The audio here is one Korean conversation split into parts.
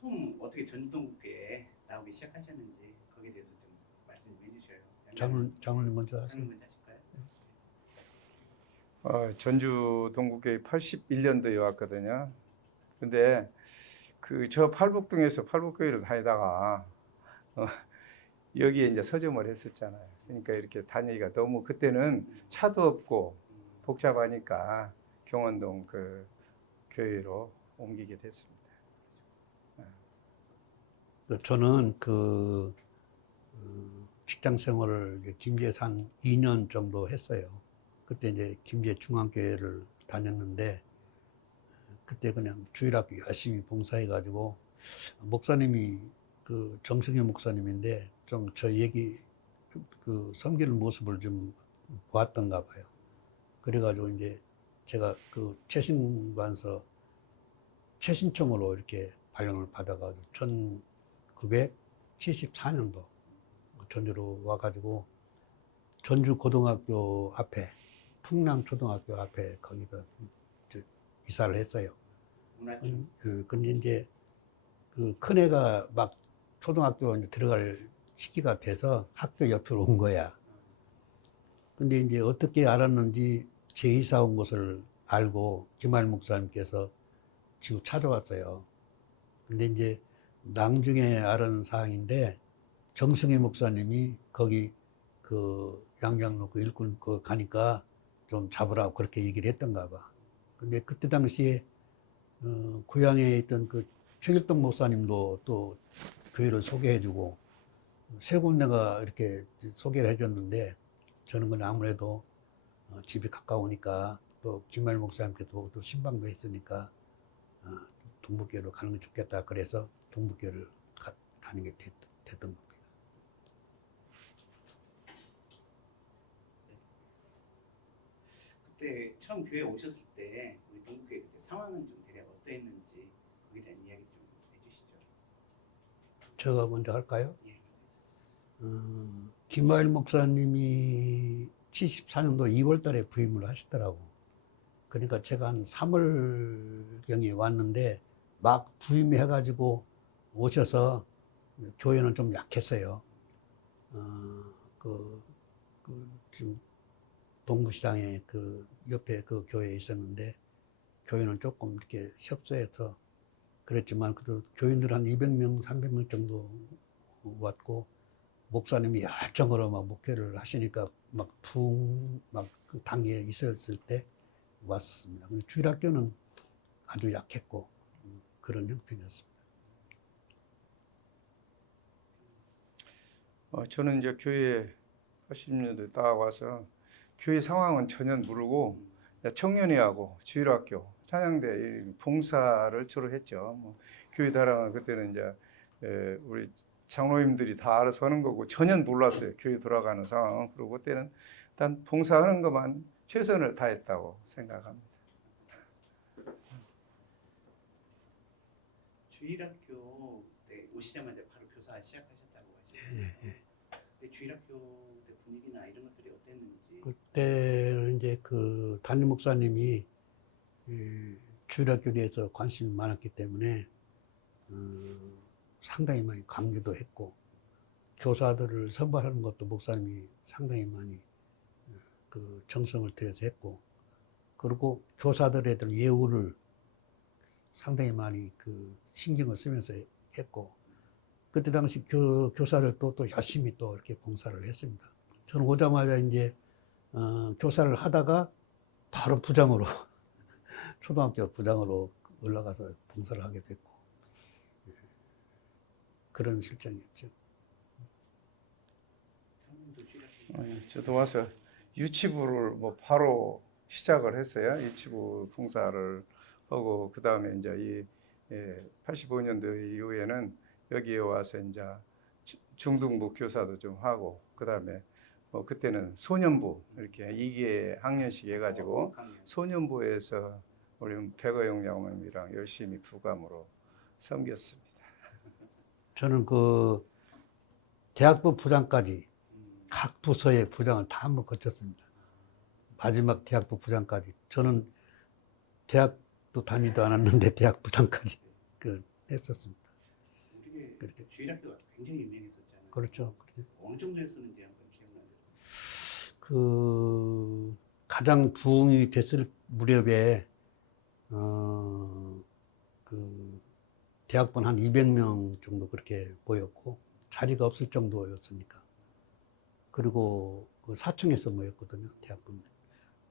처음 어떻게 전동국회에 나오기 시작하셨는지 거기에 대해서 좀 말씀 좀 해주셔요. 장로님 먼저 하세요. 장님 먼저 하실까요? 전주 동국교회 81년도에 왔거든요. 근데 저 팔북동에서 팔북교회를 다니다가 여기에 이제 서점을 했었잖아요. 그러니까 이렇게 다니기가 너무 그때는 차도 없고 복잡하니까 경원동 그 교회로 옮기게 됐습니다. 저는 직장 생활을 이제 김제에서 한 2년 정도 했어요. 그때 이제 김제 중앙교회를 다녔는데 그때 그냥 주일학교 열심히 봉사해가지고 목사님이 정승현 목사님인데 좀 저 얘기 섬기는 모습을 좀 보았던가 봐요. 그래가지고 이제 제가 최신관서 최신청으로 이렇게 발령을 받아가지고 1974년도 전주로 와가지고 전주 고등학교 앞에 풍랑초등학교 앞에 거기다 이사를 했어요. 문화촌. 근데 이제 큰애가 막 초등학교 이제 들어갈 시기가 돼서 학교 옆으로 온 거야. 근데 이제 어떻게 알았는지 제 이사 온 것을 알고 김할 목사님께서 지금 찾아왔어요. 근데 이제 나중에 알은 사항인데 정승희 목사님이 거기 양장로 일꾼 가니까 좀 잡으라고 그렇게 얘기를 했던가 봐. 근데 그때 당시에 고향에 있던 최길동 목사님도 또 교회를 소개해주고 세 군데가 이렇게 소개를 해줬는데 저는 그냥 아무래도 집이 가까우니까 또 김할 목사님께도 또 신방도 했으니까 동북교회로 가는 게 좋겠다. 그래서 동북교회를 다니게 됐던 겁니다. 그때 처음 교회 오셨을 때 우리 동국교회 그때 상황은 좀 대략 어떠했는지 거기에 대한 이야기 좀 해주시죠. 제가 먼저 할까요? 예. 김하일 목사님이 74년도 2월 달에 부임을 하시더라고. 그러니까 제가 한 3월경에 왔는데 막 부임해가지고 오셔서 교회는 좀 약했어요. 지금 동부시장에 옆에 교회에 있었는데 교회는 조금 이렇게 협소해서 그랬지만 그래도 교인들 한 200명, 300명 정도 왔고 목사님이 열정으로 막 목회를 하시니까 막 당에 있었을 때 왔습니다. 근데 주일학교는 아주 약했고 그런 형편이었습니다. 저는 이제 교회 80년대 딱 와서 교회 상황은 전혀 모르고 청년회하고 주일학교, 찬양대 봉사를 주로 했죠. 교회 다락은 그때는 이제 우리 장로님들이 다 알아서 하는 거고 전혀 몰랐어요. 교회 돌아가는 상황. 그리고 그때는 일단 봉사하는 것만 최선을 다했다고 생각합니다. 주일학교 때 오시자마자 바로 교사 시작하셨다고 하시죠. 근데 주일학교 때 분위기나 이런 것들이 어땠는지. 그때는 이제 담임 목사님이 주일학교에 대해서 관심이 많았기 때문에 상당히 많이 강조도 했고 교사들을 선발하는 것도 목사님이 상당히 많이 정성을 들여서 했고 그리고 교사들에 대한 예우를 상당히 많이 신경을 쓰면서 했고 그때 당시 교사를 또 열심히 또 이렇게 봉사를 했습니다. 저는 오자마자 이제 교사를 하다가 바로 부장으로 초등학교 부장으로 올라가서 봉사를 하게 됐고 그런 실정이었죠. 저도 와서 유치부를 바로 시작을 했어요. 유치부 봉사를 하고 그 다음에 이제 85년도 이후에는 여기에 와서 이제 중등부 교사도 좀 하고 그 다음에 그때는 소년부 이렇게 2개 학년씩 해가지고 소년부에서 우리 백어용 양모님이랑 열심히 부감으로 섬겼습니다. 저는 대학부 부장까지 각 부서의 부장을 다 한번 거쳤습니다. 마지막 대학부 부장까지. 저는 대학도 다니도 않았는데 대학 부장까지 했었습니다. 그렇게. 주일학교가 굉장히 유명했었잖아요. 그렇죠. 어느 정도였었는지 한번 기억나요? 그 가장 부흥이 됐을 무렵에 그 대학번 한 200명 정도 그렇게 모였고 자리가 없을 정도였으니까. 그리고 그 4층에서 모였거든요. 대학번.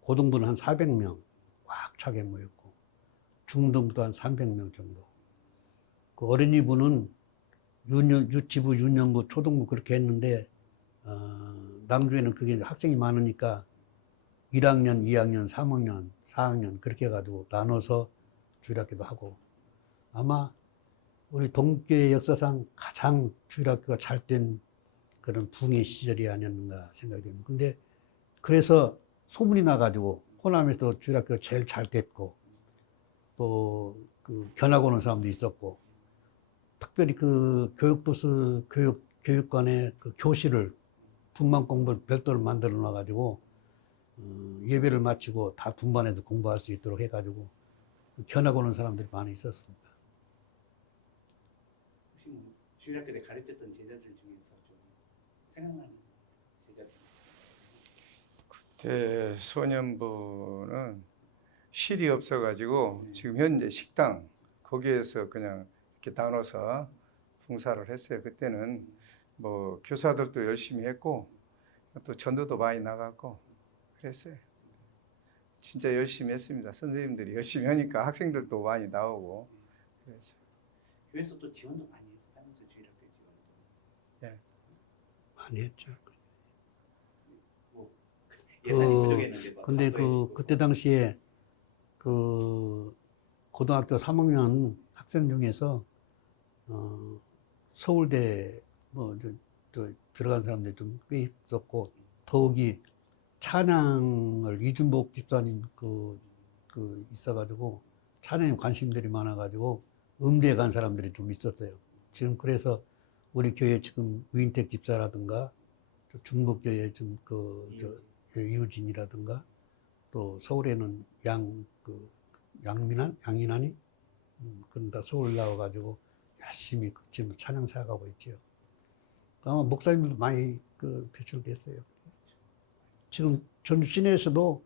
고등부는 한 400명 꽉 차게 모였고 중등부도 한 300명 정도. 그 어린이부는 유치부, 유년부, 초등부 그렇게 했는데 낭주에는 그게 학생이 많으니까 1학년, 2학년, 3학년, 4학년 그렇게 해가지고 나눠서 주일학교도 하고 아마 우리 동국교회 역사상 가장 주일학교가 잘 된 그런 붕의 시절이 아니었는가 생각이 됩니다. 근데 그래서 소문이 나가지고 호남에서 주일학교가 제일 잘 됐고 또 그 견학 오는 사람도 있었고 특별히 그 교육부스 교육관에 그 교실을 분만 공부를 별도로 만들어 놔가지고 예배를 마치고 다 분반해서 공부할 수 있도록 해가지고 견학 오는 사람들이 많이 있었습니다. 혹시 뭐 주일학교 때 가르쳤던 제자들 중에서 좀 생각나는 제자들? 그때 소년부는 실이 없어가지고 네. 지금 현재 식당 거기에서 그냥 이렇게 나눠서 봉사를 했어요. 그때는 뭐 교사들도 열심히 했고 또 전도도 많이 나갔고 그랬어요. 진짜 열심히 했습니다. 선생님들이 열심히 하니까 학생들도 많이 나오고 그랬어요. 교회에서 또 지원도 많이 했었다면서 주일학교 지원도. 많이 했죠. 뭐 예산이 그, 부족했는데 막 근데 밥도 해주고. 그때 당시에 그 고등학교 3학년 학생 중에서 서울대 들어간 사람들이 좀 꽤 있었고 더욱이 찬양을 이준복 집사님 있어가지고 찬양에 관심들이 많아가지고 음대에 간 사람들이 좀 있었어요. 지금 그래서 우리 교회 지금 유인택 집사라든가 중국교회 이우진이라든가 또 서울에는 양인환이 그런 다 서울 나와가지고 열심히 지금 찬양 사가고 있죠. 아마 목사님들도 많이 배출됐어요. 지금 전 시내에서도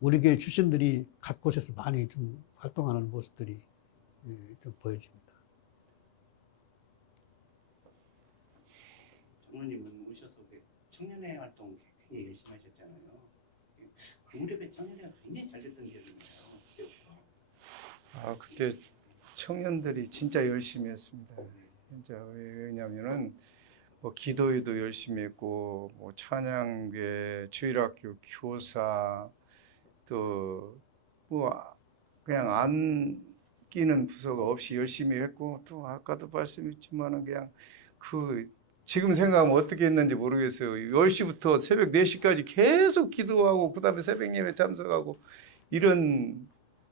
우리 교회 출신들이 각 곳에서 많이 좀 활동하는 모습들이 좀 보여집니다. 장로님은 오셔서 청년회 활동 굉장히 열심히 하셨잖아요. 그 무렵에 청년회가 굉장히 잘 됐던 기억이 나요. 그때부터. 아, 그때 청년들이 진짜 열심히 했습니다. 진짜 왜냐면은 뭐 기도회도 열심히 했고 뭐 찬양대, 주일학교 교사 또 뭐 그냥 안 끼는 부서가 없이 열심히 했고 또 아까도 말씀했지만은 그냥 지금 생각하면 어떻게 했는지 모르겠어요. 10시부터 새벽 4시까지 계속 기도하고 그다음에 새벽 예배 참석하고 이런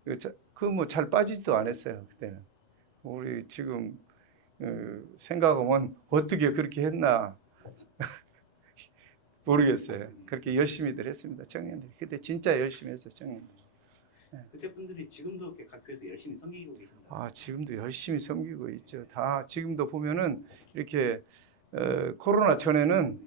뭐 잘 빠지지도 않았어요. 그때는. 우리 지금 생각하면 어떻게 그렇게 했나 모르겠어요. 그렇게 열심히들 했습니다. 청년들이. 그때 진짜 열심히 했어요. 청년들. 그때 분들이 지금도 이렇게 각 교회에서 열심히 섬기고 계신가요? 아, 지금도 열심히 섬기고 있죠. 다 지금도 보면은 이렇게 코로나 전에는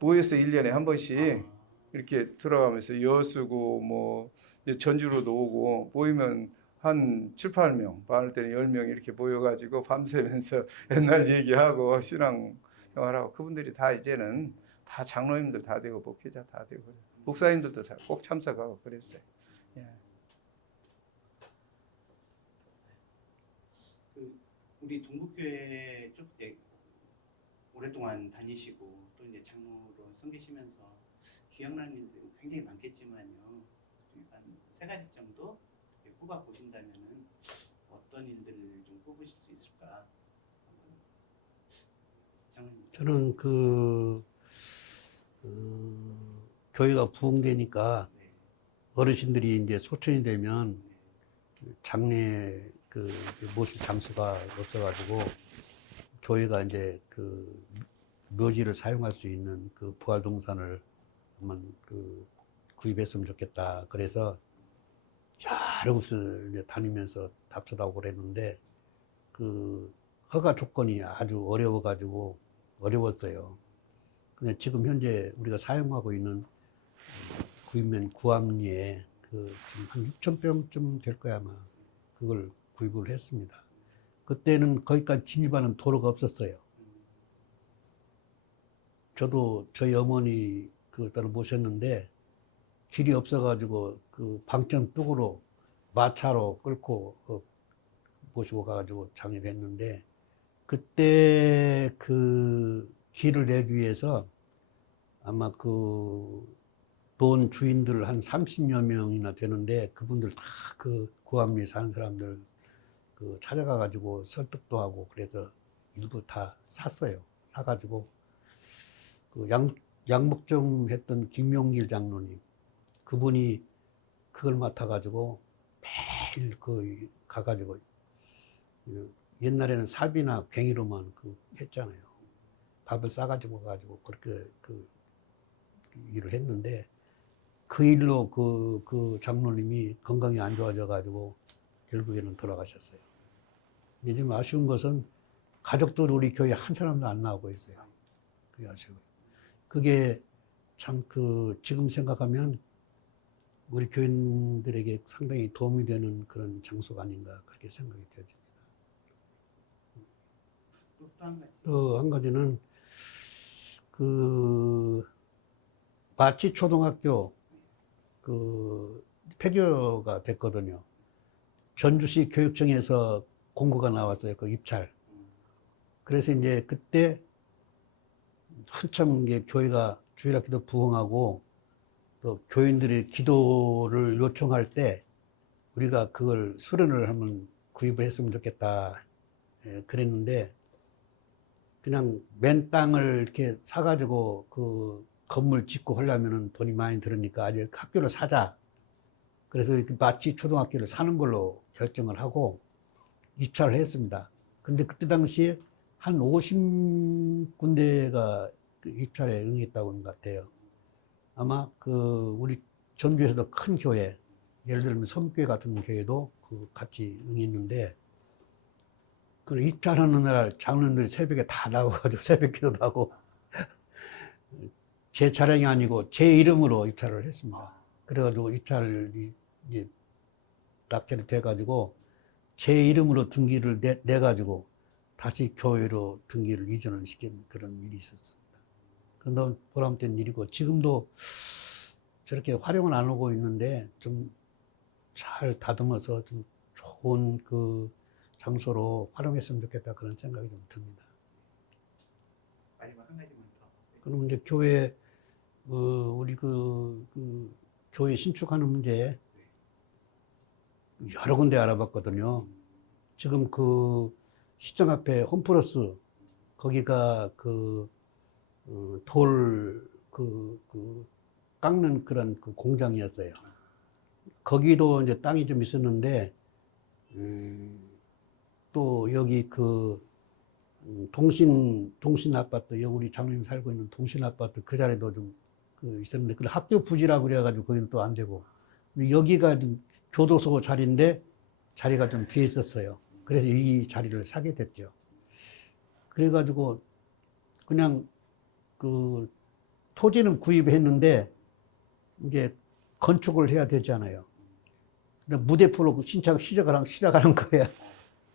모여서 1년에 한 번씩 이렇게 들어가면서 여수고 뭐 전주로도 오고 모이면 한 7, 8명, 많을 때는 10명 이렇게 모여가지고 밤새면서 옛날 얘기하고 신앙 생활하고 그분들이 다 이제는 다 장로님들 다 되고 목회자 다 되고 목사님들도 다 꼭 참석하고 그랬어요. 예. 우리 동국교회 쭉 오랫동안 다니시고 또 이제 장로로 섬기시면서 기억나는 일들이 굉장히 많겠지만요. 한 3가지 정도 뽑아 보신다면은 어떤 일들을 좀 뽑으실 수 있을까? 장로님. 저는 교회가 부흥되니까 네. 어르신들이 이제 소천이 되면 네. 장례 모실 장소가 없어가지고 교회가 이제 묘지를 사용할 수 있는 부활동산을 한번 구입했으면 좋겠다. 그래서 여러 곳을 이제 다니면서 답사하고 그랬는데 허가 조건이 아주 어려웠어요. 근데 지금 현재 우리가 사용하고 있는 구입면 구암리에 그 지금 한 6,000평쯤 될 거야 아마. 그걸 구입을 했습니다. 그때는 거기까지 진입하는 도로가 없었어요. 저도 저희 어머니 그때를 모셨는데 길이 없어가지고 그 방천뚝으로 마차로 끌고 모시고 가가지고 장례를 했는데, 그때 그 길을 내기 위해서 아마 그 돈 주인들 한 30여 명이나 되는데 그분들 다 그 구암리에 사는 사람들 그 찾아가가지고 설득도 하고 그래서 일부 다 샀어요. 사가지고 그 양목점 했던 김용길 장로님, 그분이 그걸 맡아가지고 매일 그 가가지고 옛날에는 삽이나 괭이로만 그 했잖아요. 밥을 싸가지고 가지고 그렇게 그 일을 했는데 그 일로 그 장로님이 건강이 안 좋아져가지고 결국에는 돌아가셨어요. 이제 지금 아쉬운 것은 가족들 우리 교회 한 사람도 안 나오고 있어요. 그게 아쉬워요. 그게 참 지금 생각하면 우리 교인들에게 상당히 도움이 되는 그런 장소가 아닌가 그렇게 생각이 되어집니다. 또 한 가지는 그 마치 초등학교 그 폐교가 됐거든요. 전주시 교육청에서 공고가 나왔어요. 그 입찰. 그래서 이제 그때 한참 이게 교회가 주일학교도 부흥하고 또 교인들의 기도를 요청할 때 우리가 그걸 수련을 한번 구입을 했으면 좋겠다. 예, 그랬는데 그냥 맨 땅을 이렇게 사가지고 그 건물 짓고 하려면은 돈이 많이 들으니까 아직 학교를 사자. 그래서 이렇게 마치 초등학교를 사는 걸로 결정을 하고 입찰을 했습니다. 근데 그때 당시에 한 50군데가 입찰에 응했다고 하는 것 같아요. 아마 그 우리 전주에서도 큰 교회, 예를 들면 섬교회 같은 교회도 그 같이 응했는데, 그 입찰하는 날 장로님들이 새벽에 다 나와가지고 새벽 기도도 하고 제 차량이 아니고 제 이름으로 입찰을 했습니다. 그래가지고 입찰이 이제 낙찰이 돼가지고 제 이름으로 등기를 내가지고 다시 교회로 등기를 이전을 시킨 그런 일이 있었습니다. 그건 보람된 일이고 지금도 저렇게 활용을 안 하고 있는데 좀 잘 다듬어서 좀 좋은 그 장소로 활용했으면 좋겠다 그런 생각이 좀 듭니다. 마지막 한 가지만 더. 그럼 이제 교회 우리 그 교회 신축하는 문제 여러 군데 알아봤거든요. 지금 그 시청 앞에 홈플러스 거기가 돌 깎는 그런 그 공장이었어요. 거기도 이제 땅이 좀 있었는데 또 여기 동신 아파트, 여기 우리 장로님 살고 있는 동신 아파트 그 자리도 좀 있었는데, 그 학교 부지라고 그래가지고 거기는 또 안 되고, 근데 여기가 좀 교도소 자리인데 자리가 좀 비어 있었어요. 그래서 이 자리를 사게 됐죠. 그래가지고 그냥 그 토지는 구입했는데 이제 건축을 해야 되잖아요. 근데 무대포로 시작을 한 거야.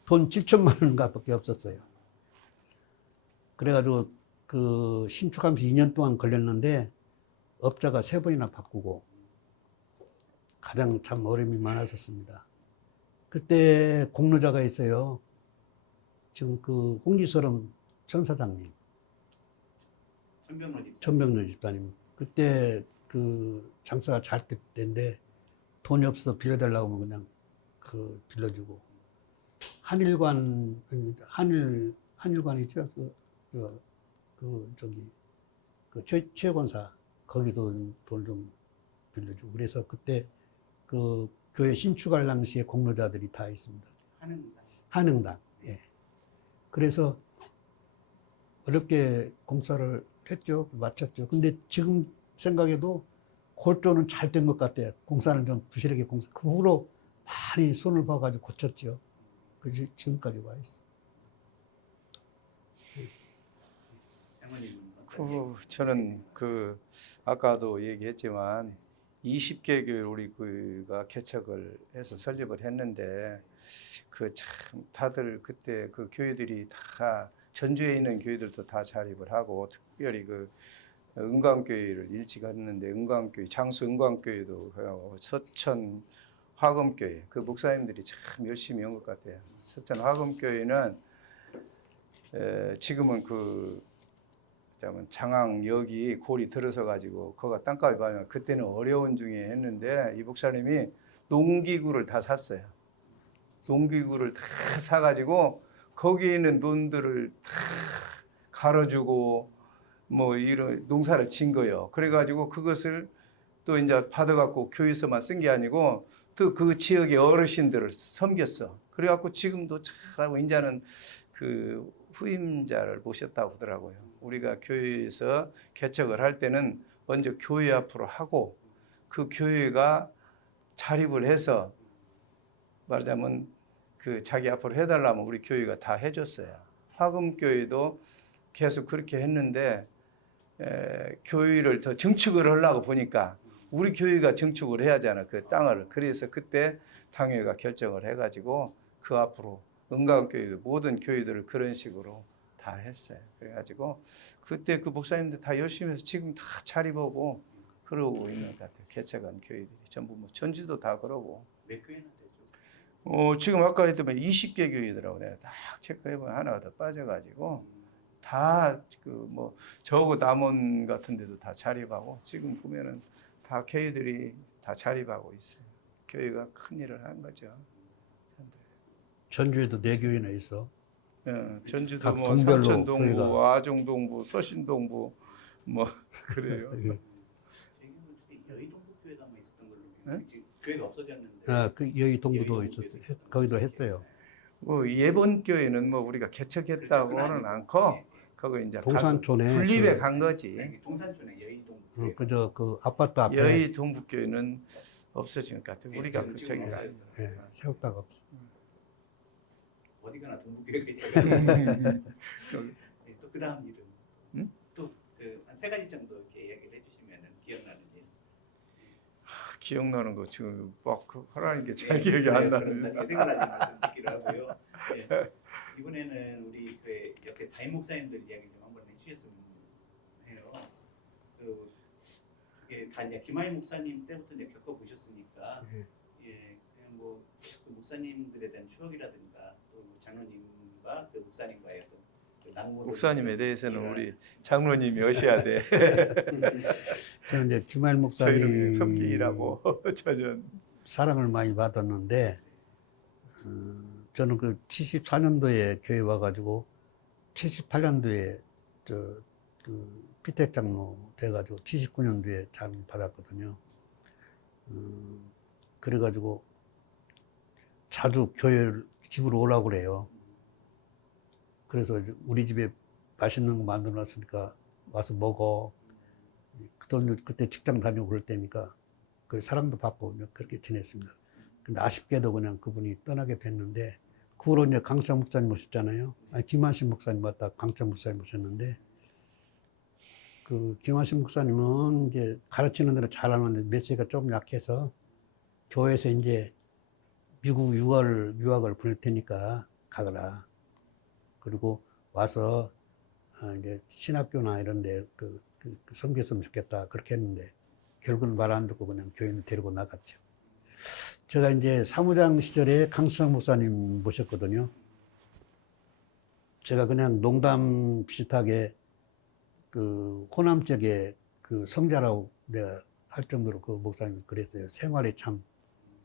돈 7천만 원가밖에 없었어요. 그래가지고 그 신축하면서 2년 동안 걸렸는데 업자가 3번이나 바꾸고 가장 참 어려움이 많았었습니다. 그때 공로자가 있어요. 지금 그 홍지설음 천사장님, 천병로 집사님. 그때 그 장사가 잘 될 때인데 돈이 없어서 빌려달라고 하면 그냥 빌려주고, 한일관이죠. 최권사 거기도 돈 좀 빌려주고. 그래서 그때 그 교회 신축할 당시에 공로자들이 다 있습니다. 한흥당. 예. 그래서 어렵게 공사를 했죠. 마쳤죠. 근데 지금 생각해도 골조는 잘 된 것 같아요. 공사는 좀 부실하게 그 후로 많이 손을 봐가지고 고쳤죠. 그래서 지금까지 와 있어. 장로님은 저는 아까도 얘기했지만 20개 교회 우리 교회가 개척을 해서 설립을 했는데 참 다들 그때 그 교회들이 다 전주에 있는 교회들도 다 자립을 하고 특별히 은광교회를 일찍 했는데 은광교회 장수 은광교회도 하고 서천 화금교회 그 목사님들이 참 열심히 한 것 같아요. 서천 화금교회는 지금은 장항역이 골이 들어서 가지고 거기가 땅값이 많으면 그때는 어려운 중에 했는데 이 목사님이 농기구를 다 샀어요. 농기구를 다 사가지고 거기 있는 논들을 다 갈아주고 뭐 이런 농사를 진 거예요. 그래가지고 그것을 또 이제 받아갖고 교회에서만 쓴 게 아니고 또 그 지역의 어르신들을 섬겼어. 그래갖고 지금도 잘하고 이제는 후임자를 모셨다고 하더라고요. 우리가 교회에서 개척을 할 때는 먼저 교회 앞으로 하고 그 교회가 자립을 해서 말하자면 자기 앞으로 해달라면 우리 교회가 다 해줬어요. 화금교회도 계속 그렇게 했는데 교회를 더 증축을 하려고 보니까 우리 교회가 증축을 해야 하잖아 그 땅을. 그래서 그때 당회가 결정을 해가지고 그 앞으로 은광교회도 모든 교회들을 그런 식으로 다 했어요. 그래가지고 그때 그 목사님들 다 열심히 해서 지금 다 자리보고 그러고 있는 것 같아요. 개척한 교회들이 전부 뭐 전주도 다 그러고. 몇 교회나 되죠? 지금 아까 했더니 20개 교회더라고. 내가 딱 체크해보면 하나가 더 빠져가지고 다 저거 남원 같은 데도 다 자립하고 지금 보면은 다 교회들이 다 자립하고 있어요. 교회가 큰 일을 한 거죠. 전주에도 4교회나 있어. 전주도 각 뭐 동별로 삼천동부, 교회가. 아종동부, 서신동부 뭐 그래요. 예. 여의동부교회가만 있었던 걸로 네? 지금 교회가 없어졌는데 그 여의동부도 있었어요. 거기도 했어요. 예본 교회는 우리가 개척했다고는 않고 거기 이제 동산촌에 분립해 간 거지. 동산촌에 여의동부 그저 그 아파트 앞에 여의동부교회는 없어진 것 같아요. 우리가 지금 저기가 없어요. 세웠다가 없어. 어디 가나 동부교회가 있어가지고 또 그 다음 일은 응? 또 한 3가지 정도 이렇게 이야기를 해주시면 기억나는 일. 기억나는 거 지금 막 하라는 게 잘 기억이 안 나는. 생각나는 얘기를 하고요. 이번에는 우리 옆에 담임 목사님들 이야기 좀 한번 해주셨으면 해요. 그게 다 이제 김하희 목사님 때부터 이제 겪어보셨으니까 그냥 그 목사님들에 대한 추억이라든가 또 장로님과 그 목사님과의 또 목사님에 대해서는 우리 장로님이 오셔야 돼. 저는 이제 김하일 저희를 목사님 섬기라고 저전 사랑을 많이 받았는데 저는 74년도에 교회 와가지고 78년도에 피택 장로 돼가지고 79년도에 장 받았거든요. 그래가지고 자주 집으로 오라고 그래요. 그래서 우리 집에 맛있는 거 만들어 놨으니까 와서 먹어. 그때 직장 다니고 그럴 때니까 사랑도 받고 그렇게 지냈습니다. 근데 아쉽게도 그냥 그분이 떠나게 됐는데 그 후로 이제 강창 목사님 모셨잖아요. 김한신 목사님 맞다 강창 목사님 모셨는데 김한신 목사님은 이제 가르치는 대로 잘하는데 메시지가 좀 약해서 교회에서 이제 미국 유학을 보낼 테니까 가거라. 그리고 와서 이제 신학교나 이런 데 섬겼으면 좋겠다. 그렇게 했는데 결국은 말 안 듣고 그냥 교인을 데리고 나갔죠. 제가 이제 사무장 시절에 강수상 목사님 모셨거든요. 제가 그냥 농담 비슷하게 호남 쪽에 성자라고 내가 할 정도로 그 목사님 그랬어요. 생활에 참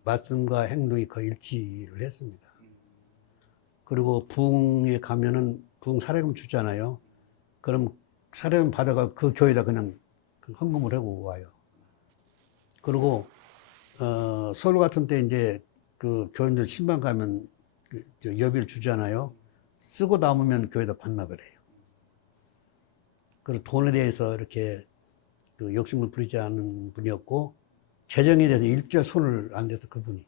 말씀과 행동이 거의 일치를 했습니다. 그리고 부흥에 가면은 부흥 사례금 주잖아요. 그럼 사례금 받아가 그 교회에다 그냥 헌금을 하고 와요. 그리고 서울 같은 때 이제 교인들 신방 가면 여비를 주잖아요. 쓰고 남으면 교회에다 반납을 해요. 그리고 돈에 대해서 이렇게 욕심을 부리지 않은 분이었고 재정에 대해서 일절 손을 안 대서 그분이.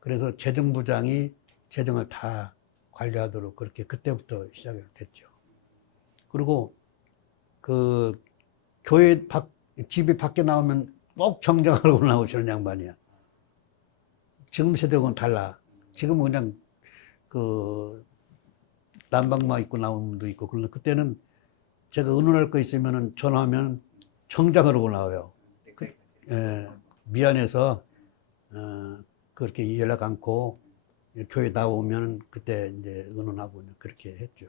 그래서 재정부장이 재정을 다 관리하도록 그렇게 그때부터 시작이 됐죠. 그리고 그 교회 집이 밖에 나오면 꼭 정장하고 나오시는 양반이야. 지금 세대하고는 달라. 지금은 그냥 그 난방만 입고 나오는 분도 있고, 그런데 그때는 제가 의논할 거 있으면은 전화하면 정장하고 나와요. 예, 미안해서 그렇게 연락 않고 교회 나오면 그때 이제 의논하고 그렇게 했죠.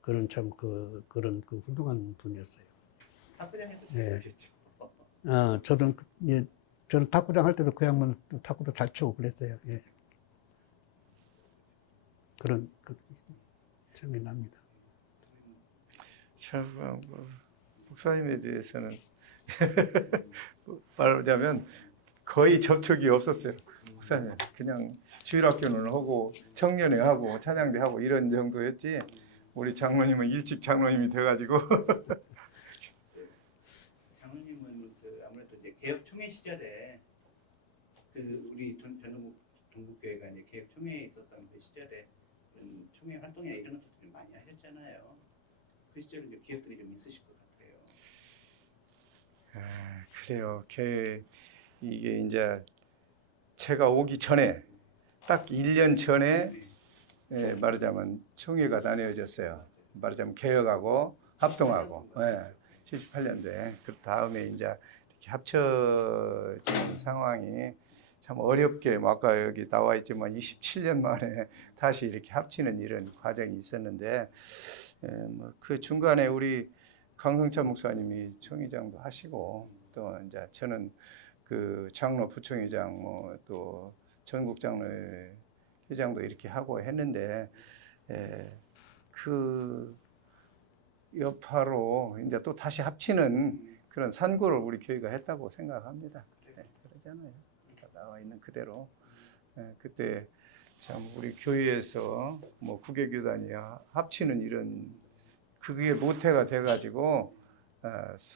그런 참 그런 훌륭한 분이었어요. 탁구장에도 예. 잘하셨죠. 저는 탁구장 할 때도 그 양반 탁구도 잘 치고 그랬어요. 예. 그런 생각이 납니다. 참, 목사님에 대해서는 말하자면 거의 접촉이 없었어요. 목사님 그냥 주일학교는 하고 청년회 하고 찬양대 하고 이런 정도였지. 우리 장로님은 일찍 장로님이 돼가지고 장로님은 아무래도 이제 개혁 총회 시절에 우리 동국교회가 이제 개혁 총회에 있었던 그 시절에 총회 활동이나 이런 것들을 많이 하셨잖아요. 그 시절에 이제 기억들이 좀 있으실 것 같아요. 그래요. 이게 이제 제가 오기 전에 딱 1년 전에 말하자면 총회가 나뉘어졌어요. 말하자면 개혁하고 합동하고 78년도에 그 다음에 이제 이렇게 합쳐진 상황이 참 어렵게 아까 여기 나와 있지만 27년 만에 다시 이렇게 합치는 이런 과정이 있었는데 그 중간에 우리 강성찬 목사님이 총회장도 하시고 또 이제 저는 그 장로 부총회장 또 전국 장로 회장도 이렇게 하고 했는데 그 여파로 이제 또 다시 합치는 그런 산고를 우리 교회가 했다고 생각합니다. 그러잖아요. 나와 있는 그대로 그때 참 우리 교회에서 국외교단이 합치는 이런 그게 모태가 돼가지고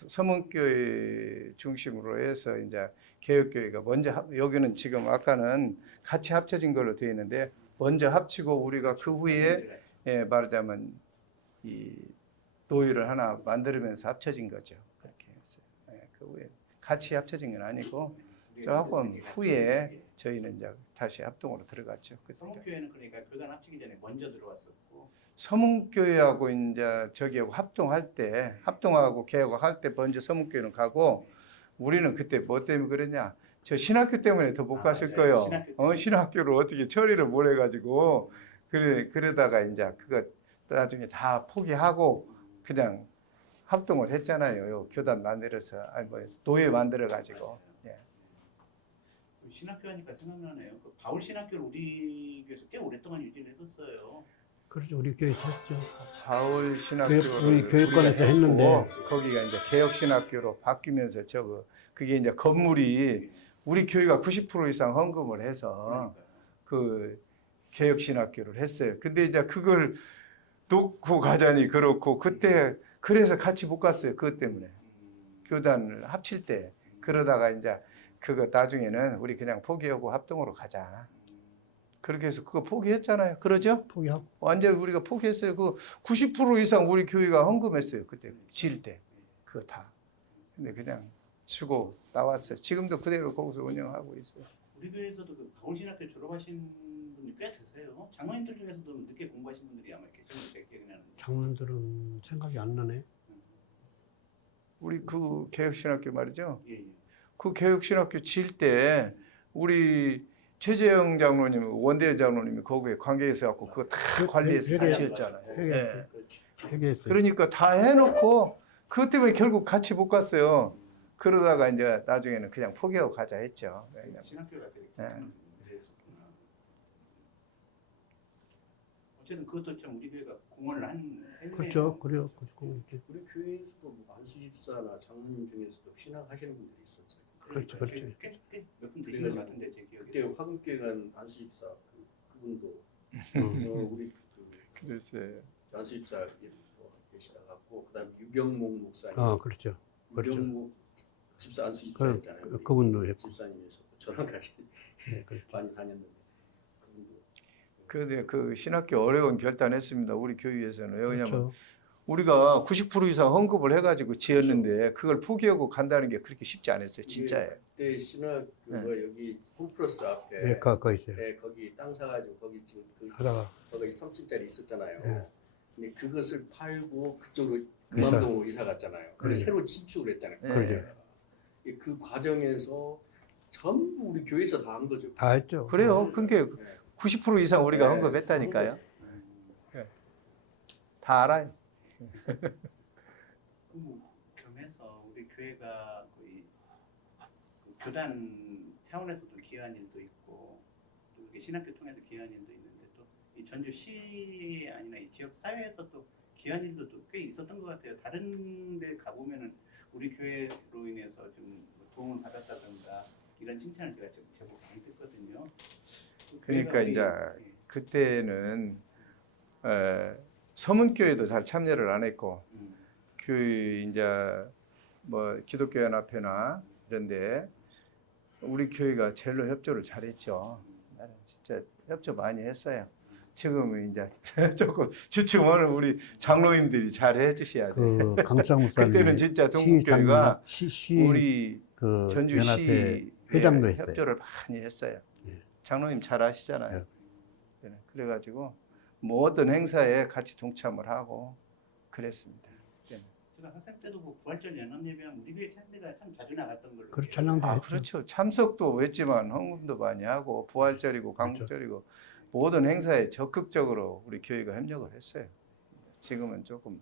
서문교회 중심으로 해서 이제 개혁교회가 먼저 여기는 지금 아까는 같이 합쳐진 걸로 되어 있는데 먼저 합치고 우리가 그 후에 말하자면 이 노예를 하나 만들면서 합쳐진 거죠. 그렇게 했어요. 그 후에 같이 합쳐진 건 아니고 조금 후에 저희는 이제 다시 합동으로 들어갔죠. 서문교회는 그러니까 교단 합치기 전에 먼저 들어왔었고 서문교회하고 이제 저기하고 합동하고 개혁할 때 먼저 서문교회는 가고 우리는 그때 뭐 때문에 그랬냐? 저 신학교 때문에 더 못 갔을 거예요. 신학교를 어떻게 처리를 못 해가지고 그러다가 이제 그거 나중에 다 포기하고 그냥 합동을 했잖아요. 요 교단 만들어서 노예 만들어 가지고. 신학교 하니까 생각나네요. 그 바울 신학교를 우리 교회에서 꽤 오랫동안 유지를 했었어요. 그렇죠. 우리 교회에서 했죠. 바울 신학교를 우리 교회권에서 했는데 거기가 이제 개혁 신학교로 바뀌면서 그게 이제 건물이 우리 교회가 90% 이상 헌금을 해서 그 개혁 신학교를 했어요. 근데 이제 그걸 놓고 가자니 그렇고 그때 그래서 같이 못 갔어요. 그것 때문에 교단을 합칠 때 그러다가 이제 그거 나중에는 우리 그냥 포기하고 합동으로 가자. 그렇게 해서 그거 포기했잖아요. 그러죠? 포기하고 완전 우리가 포기했어요. 그 90% 이상 우리 교회가 헌금했어요. 그때 지을 때 그거 다. 근데 그냥 주고 나왔어요. 지금도 그대로 거기서 운영하고 있어요. 우리 교회에서도 그 바울 신학교 졸업하신 분이 꽤 되세요. 장로님들 중에서도 늦게 공부하신 분들이 아마 계시는 제 기억이 나는데. 장로들은 생각이 안 나네. 우리 그 개혁신학교 말이죠. 예. 그 개혁신학교 지을 때 우리 최재형 장로님, 원대 장로님이 거기에 관계해서 갖고 그거 다 관리해서 다 지었잖아요. 회개했어요. 그러니까 다 해놓고 그것 때문에 결국 같이 못 갔어요. 그러다가 이제 나중에는 그냥 포기하고 가자 했죠. 신학교가 되게 그랬었구나. 어쨌든 그것도 참 우리 교회가 공헌을 한 셈이네요. 그렇죠. 그래요. 우리 교회에서도 안수집사나 장로님 중에서도 신앙하시는 분들이 있었어요. 그렇죠. 몇분 되신 것 같은데 제 기억에. 그때 화금교회관 안수집사 그분도 우리 글쎄. 안수집사 계시다갖고 그다음 유경목 목사님. 그렇죠. 유경목 집사 안수집사였잖아요. 그분도 했고. 집사님이서 저랑 같이 그렇죠. 많이 다녔는데 그분도. 그런데 그 신학교 어려운 결단했습니다. 우리 교회에서는 왜냐하면 그렇죠. 우리가 90% 이상 헌금을 해가지고 지었는데 그걸 포기하고 간다는 게 그렇게 쉽지 않았어요. 진짜예요. 그때 신학 그거 여기 홈플러스 앞에 예, 거 있어요. 네, 거기 땅 사가지고 거기 지금 그 하다가 거기 3층짜리 있었잖아요. 예. 근데 그것을 팔고 그쪽으로 이사. 금암동으로 이사 갔잖아요. 그래서 그러게. 새로 신축을 했잖아요. 예. 그러게. 그 과정에서 전부 우리 교회에서 다 한 거죠. 다 했죠. 그래요. 그게 네. 90% 이상 우리가 네, 헌금했다니까요. 다 알아요. 겸해서 우리 교회가 거의 그 교단 차원에서도 기여한 일도 있고 또 이렇게 신학교 통해서 기여한 일도 있는데 또 이 전주시 아니나 이 지역 사회에서 또 기여한 일도 또 꽤 있었던 것 같아요. 다른 데 가보면은 우리 교회로 인해서 좀 도움을 받았다든가 이런 칭찬을 제가 좀 제법 많이 듣거든요. 그러니까 교회가 이제 우리- 그때는 서문교회도 잘 참여를 안 했고 음, 교회 이제 뭐 기독교연합회나 이런데 우리 교회가 제일로 협조를 잘했죠. 나는 진짜 협조 많이 했어요. 지금은 이제 조금 주춤하는 우리 장로님들이 잘 해주셔야 돼. 그 강창 목사님 그때는 진짜 시 동국교회가 시 우리 그 전주시 연합회 회장도 했어요. 협조를 많이 했어요. 예. 장로님 잘 아시잖아요. 네. 그래가지고 모든 행사에 같이 동참을 하고 그랬습니다. 제가 학생 때도 그 부활절 연합 예배하면 우리 교회 찬대가 참 자주 나갔던 걸로. 그렇죠. 기억해요. 찬양도 아, 했죠. 그렇죠. 참석도 했지만 헌금도 많이 하고 부활절이고 강국절이고 모든 행사에 적극적으로 우리 교회가 협력을 했어요. 지금은 조금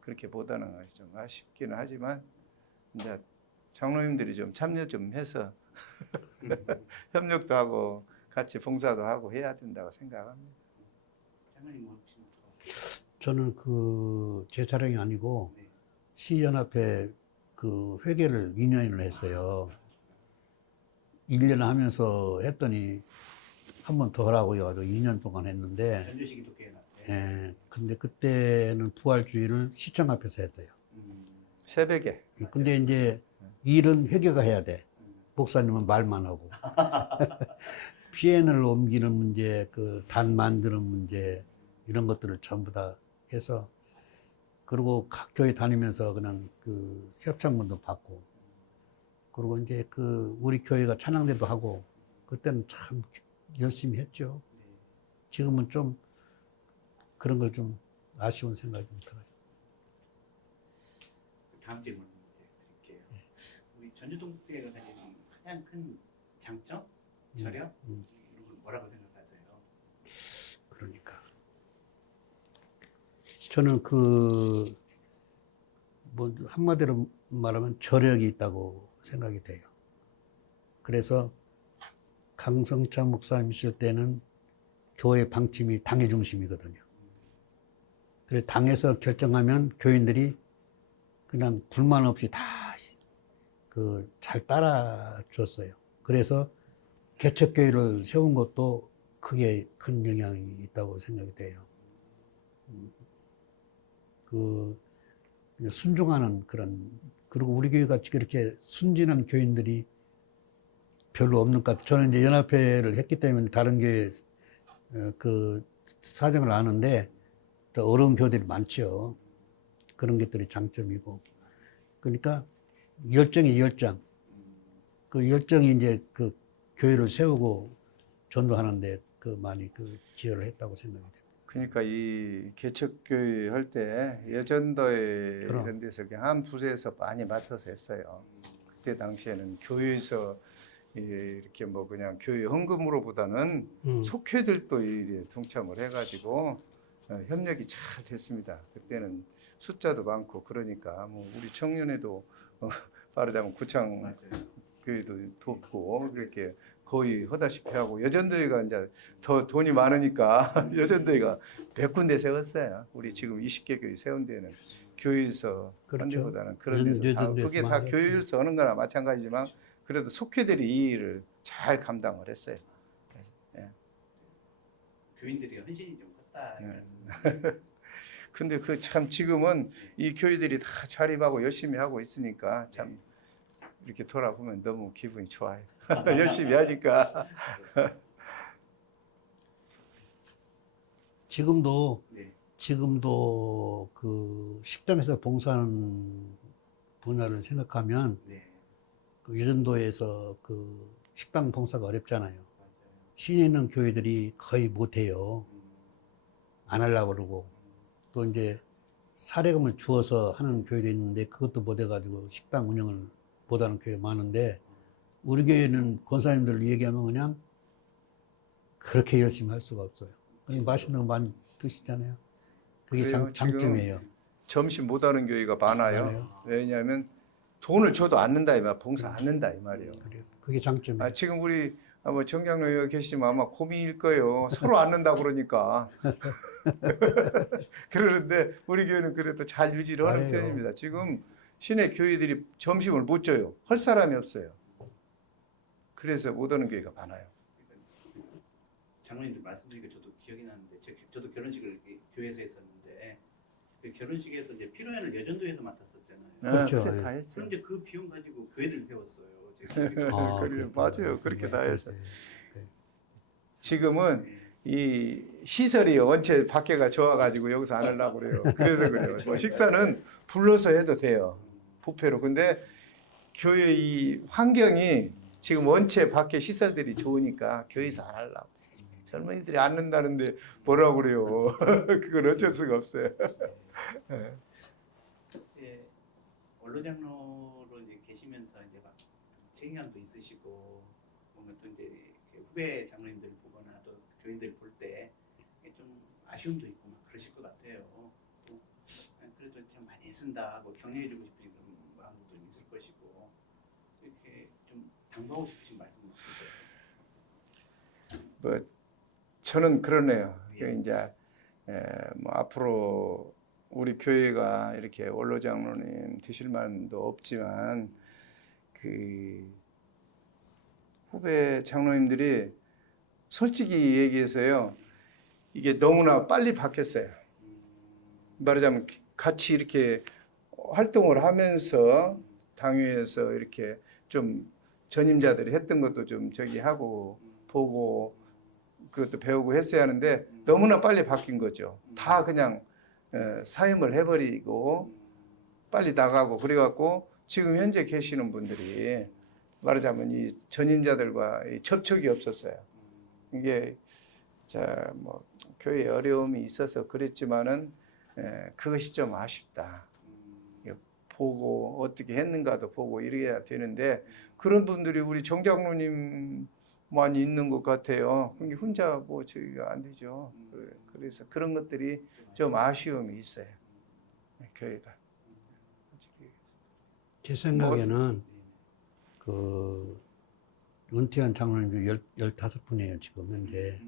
그렇게 보다는 좀 아쉽기는 하지만 이제 장로님들이 좀 참여 좀 해서 협력도 하고 같이 봉사도 하고 해야 된다고 생각합니다. 장로님 뭐 혹시 뭐 더- 저는 그 제 촬영이 아니고 네. 시연합회 그 회계를 2년을 했어요. 1년 하면서 했더니 한 번 더 하라고 해가지고 2년 동안 했는데, 전주시 기독교 연합. 예, 근데 그때는 부활주의를 시청 앞에서 했어요. 새벽에 근데 이제 일은 회계가 해야 돼. 음. 목사님은 말만 하고. 피엔을 옮기는 문제, 그 단 만드는 문제, 이런 것들을 전부 다 해서, 그리고 각 교회 다니면서 그냥 그 협찬문도 받고, 그리고 이제 그 우리 교회가 찬양대도 하고, 그때는 참 열심히 했죠. 네. 지금은 좀 그런 걸 좀 아쉬운 생각이 좀 들어요. 다음 질문 이제 드릴게요. 우리 전주동국대가 가지는 가장 큰 장점, 저력 이런 건 뭐라고 생각하세요? 그러니까. 저는 그, 뭐, 한마디로 말하면 저력이 있다고 생각이 돼요. 그래서 강성찬 목사님 있을 때는 교회 방침이 당의 중심이거든요. 그래서 당에서 결정하면 교인들이 그냥 불만 없이 다 그 잘 따라줬어요. 그래서 개척교회를 세운 것도 크게 큰 영향이 있다고 생각이 돼요. 그 순종하는 그런, 그리고 우리 교회 같이 그렇게 순진한 교인들이 별로 없는 것 같아요. 저는 이제 연합회를 했기 때문에 다른 교회 그 사정을 아는데 더 어려운 교회들이 많죠. 그런 것들이 장점이고. 그러니까 열정이 열정. 그 열정이 이제 그 교회를 세우고 전도하는데 그 많이 그 기여를 했다고 생각이 돼요. 그러니까 이 개척교회 할 때 예전도에 그럼. 이런 데서 한 부서에서 많이 맡아서 했어요. 그때 당시에는 교회에서 이렇게 뭐 그냥 교회 헌금으로보다는 속회들도 이렇게 동참을 해가지고 협력이 잘 됐습니다. 그때는 숫자도 많고 그러니까 뭐 우리 청년회도 말하자면 구창 맞아요. 교회도 돕고 그렇게 거의 허다시피 하고 여전도회가 이제 더 돈이 많으니까 여전도회가 100군데 세웠어요. 우리 지금 20개 교회 세운 데는 교회에서 그렇죠. 한 데보다는 그런 데서 다 여전도에서 그게 다 많이 교회에서 하는 거나 마찬가지지만 그래도 속회들이 이 일을 잘 감당을 했어요. 예. 교인들이 헌신이 좀 컸다. 네. 이런. 근데 그 참 지금은 이 교회들이 다 자립하고 열심히 하고 있으니까 참 이렇게 돌아보면 너무 기분이 좋아요. 열심히 하니까. 지금도 네. 지금도 그 식당에서 봉사하는 분야를 생각하면 네. 그 예전도에서 그 식당 봉사가 어렵잖아요. 맞아요. 시내 있는 교회들이 거의 못해요. 음, 안 하려고 그러고. 또 이제 사례금을 주어서 하는 교회도 있는데 그것도 못 해가지고 식당 운영을 못하는 교회 많은데 우리 교회는 권사님들 얘기하면 그냥 그렇게 열심히 할 수가 없어요. 그냥 맛있는 거 많이 드시잖아요. 그게 그래요, 장점이에요. 점심 못하는 교회가 많아요. 많아요. 왜냐하면 돈을 줘도 않는다 이 말, 봉사 안 한다 이 말이에요. 그래요. 그게 장점이에요. 아, 지금 우리 아마 정장로 여기 계시면 아마 고민일 거예요. 서로 않는다 그러니까. 그러는데 우리 교회는 그래도 잘 유지를 하는 잘해요. 편입니다. 지금 시내 교회들이 점심을 못 줘요. 할 사람이 없어요. 그래서 못 오는 교회가 많아요. 장로님들 말씀드리니까 저도 기억이 나는데 저도 결혼식을 이렇게 교회에서 했었는데 그 결혼식에서 이제 피로연을 여전도에서 맡았었잖아요. 그렇죠. 그래, 예. 다 했어요. 그런데 그 비용 가지고 교회들 세웠어요. 제가 그래요. 맞아요. 그렇게 다 했어요. 네. 지금은 네. 이 시설이 원체 밖에가 좋아가지고 여기서 안 하려고 그래요. 그래서 그래요. 뭐 식사는 불러서 해도 돼요. 부페로. 근데 교회 이 환경이 지금 원체 밖에 시설들이 좋으니까 교회에서 안 하려고. 젊은이들이 안 는다는데 뭐라고 그래요. 그건 어쩔 수가 없어요. 이제 원로장로로 이제 계시면서 이제 막 책임감도 있으시고 뭔가 또 이제 이렇게 후배 장로님들 보거나 또 교인들 볼 때 좀 아쉬움도 있고 막 그러실 것 같아요. 또 그래도 참 많이 애쓴다, 뭐 격려해주고 싶은 그런 마음도 좀 있을 것이고 이렇게 좀 당부하고 싶으신 말씀은 없으세요? 뭐 저는 그러네요. 이제 뭐 앞으로 우리 교회가 이렇게 원로 장로님 되실 만도 없지만 그 후배 장로님들이 솔직히 얘기해서요. 이게 너무나 빨리 바뀌었어요. 말하자면 같이 이렇게 활동을 하면서 당회에서 이렇게 좀 전임자들이 했던 것도 좀 저기 하고 보고 그것도 배우고 했어야 하는데 너무나 빨리 바뀐 거죠. 다 그냥 사임을 해버리고 빨리 나가고 그래갖고 지금 현재 계시는 분들이 말하자면 이 전임자들과 이 접촉이 없었어요. 이게 자 뭐 교회에 어려움이 있어서 그랬지만은 그것이 좀 아쉽다. 보고 어떻게 했는가도 보고 이래야 되는데 그런 분들이 우리 정장로님만 있는 것 같아요. 근데 혼자 뭐 저희가 안 되죠. 그래서 그런 것들이 좀 아쉬움이 있어요. 교회가. 제 생각에는 그 은퇴한 장로님도 15분이에요 지금 현재.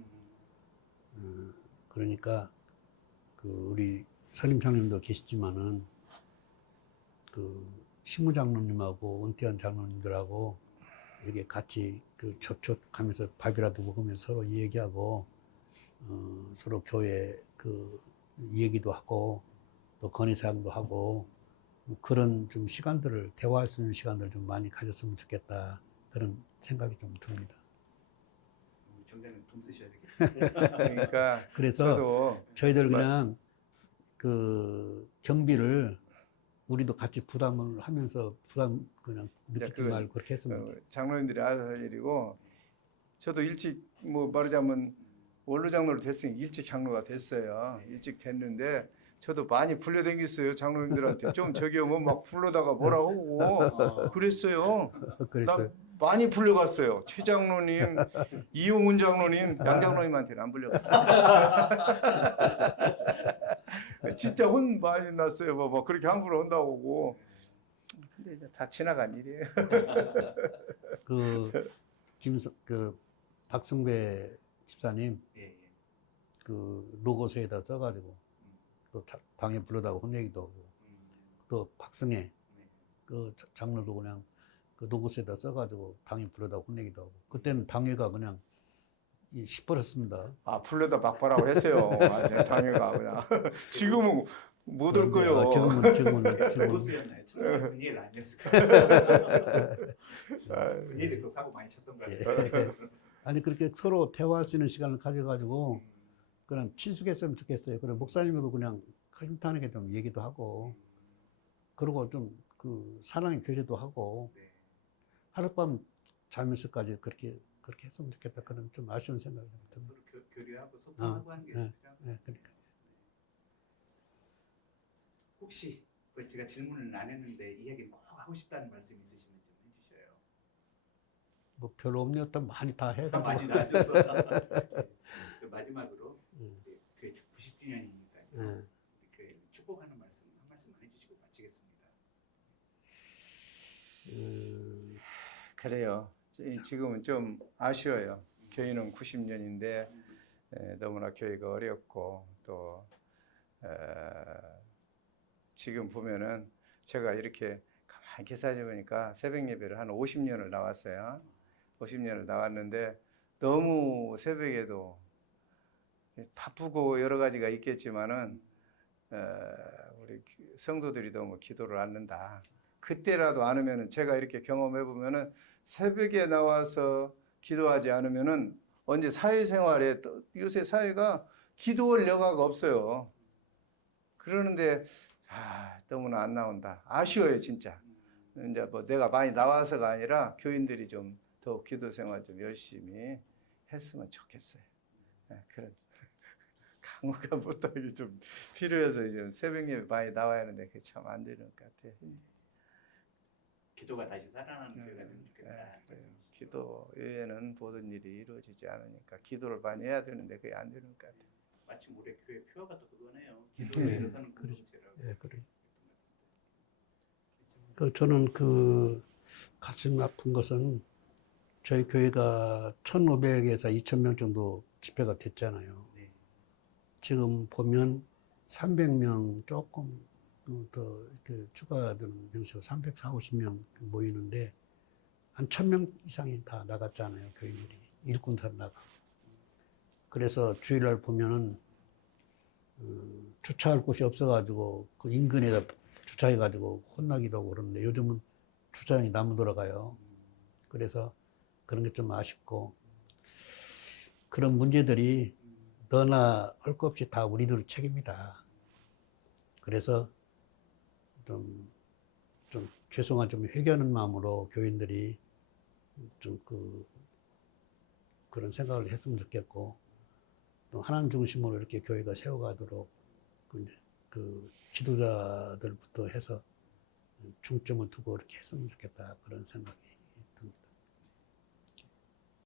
그러니까 그 우리 선임 장로님도 계시지만은 그 신무 장로님하고 은퇴한 장로님들하고 이렇게 같이 그 접촉하면서 밥이라도 먹으면서 서로 얘기하고 서로 교회 그 얘기도 하고 또 건의사항도 하고 그런 좀 시간들을 대화할 수 있는 시간들을 좀 많이 가졌으면 좋겠다 그런 생각이 좀 듭니다. 정장님 돈 쓰셔야 되겠어요. 그러니까 그래서 저도 저희들 그냥 그 경비를 우리도 같이 부담을 하면서 부담 그냥 느끼지 말고 그렇게 했으면 장로님들이 할 일이고 저도 일찍 뭐 말하자면 원로 장로로 됐으니 일찍 장로가 됐어요. 일찍 됐는데 저도 많이 불려다녔어요. 장로님들한테 좀 저기 뭐 막 불러다가 뭐라 하고 그랬어요. 나 많이 불려갔어요. 최 장로님, 이용훈 장로님, 양 장로님한테는 안 불려갔어요. 진짜 혼 많이 났어요. 뭐 그렇게 함부로 한다고. 근데 이제 다 지나간 일이에요. 그 박승배 집사님 예, 예. 그 로고서에다 써가지고 또 당에 불러다가 혼내기도 하고 또 박승혜 그 장로도 그냥 그 로고서에다 써가지고 당에 불러다가 혼내기도 하고 그때는 당회가 그냥 시뻘었습니다. 아 불러다 막바라고 했어요. 아, 당회가 그냥 지금은 못 올 거예요. 지금은 보스였나요? 처음에 분위기를 아니었을까? 분위기를 또 사고 많이 쳤던 것 같아요. 아니 그렇게 서로 대화할 수 있는 시간을 가져가지고 그냥 친숙했으면 좋겠어요. 그래 목사님하고 그냥 흐뭇하게 좀 얘기도 하고, 그리고 좀 그 사랑의 교제도 하고, 네. 하룻밤 자면서까지 그렇게 했으면 좋겠다. 그런 좀 아쉬운 생각이 듭니다. 서로 교류하고 소통하고 하는 게 네, 필요한 네, 것 같아요. 그러니까. 혹시 제가 질문을 안 했는데 이 얘기는 꼭 하고 싶다는 말씀 있으시면 좀 해주셔요. 뭐 별로 없네였던 많이 다 해가지고. 많이 나아져서 그 마지막으로 이제 교회 90주년이니까요. 네. 교회 축복하는 말씀 한 말씀만 해주시고 마치겠습니다. 그래요. 지금은 좀 아쉬워요. 교회는 90년인데 너무나 교회가 어렵고 또 지금 보면은 제가 이렇게 가만히 계산해 보니까 새벽 예배를 한 50년을 나왔어요. 50년을 나왔는데 너무 새벽에도 바쁘고 여러 가지가 있겠지만은 우리 성도들이 너무 기도를 않는다. 그때라도 안 하면은 제가 이렇게 경험해 보면은 새벽에 나와서 기도하지 않으면은 언제 사회생활에 요새 사회가 기도할 여가가 없어요. 그러는데 너무나 안 나온다. 아쉬워요, 진짜. 이제 뭐 내가 많이 나와서가 아니라 교인들이 좀 더 기도 생활 좀 열심히 했으면 좋겠어요. 그런 강호가 못하기 좀 필요해서 이제 새벽 예배 많이 나와야 하는데 그게 참 안 되는 것 같아요. 기도가 다시 살아나는 교회가 되면 좋겠다. 그래요. 말씀이시죠. 기도 외에는 모든 일이 이루어지지 않으니까 기도를 많이 해야 되는데 그게 안 되는 것 같아요. 마침 우리 교회 표어가 또 그거네요. 기도로 일어서는 공동체라고. 예, 그래. 저는 그 가슴 아픈 것은 저희 교회가 1,500에서 2,000명 정도 집회가 됐잖아요. 네. 지금 보면 300명 조금 더 이렇게 추가되는 명수가 340, 50명 모이는데 한 1,000명 이상이 다 나갔잖아요. 교인들이. 일꾼 다 나가. 그래서 주일날 보면은 주차할 곳이 없어가지고 그 인근에다 주차해가지고 혼나기도 하고 그러는데 요즘은 주차장이 나무 돌아가요. 그래서 그런 게 좀 아쉽고 그런 문제들이 너나 할 것 없이 다 우리들 책임이다. 그래서 좀 죄송한 좀 회개하는 마음으로 교인들이 좀 그런 생각을 했으면 좋겠고 또 하나님 중심으로 이렇게 교회가 세워가도록 그 지도자들부터 해서 중점을 두고 이렇게 했으면 좋겠다 그런 생각이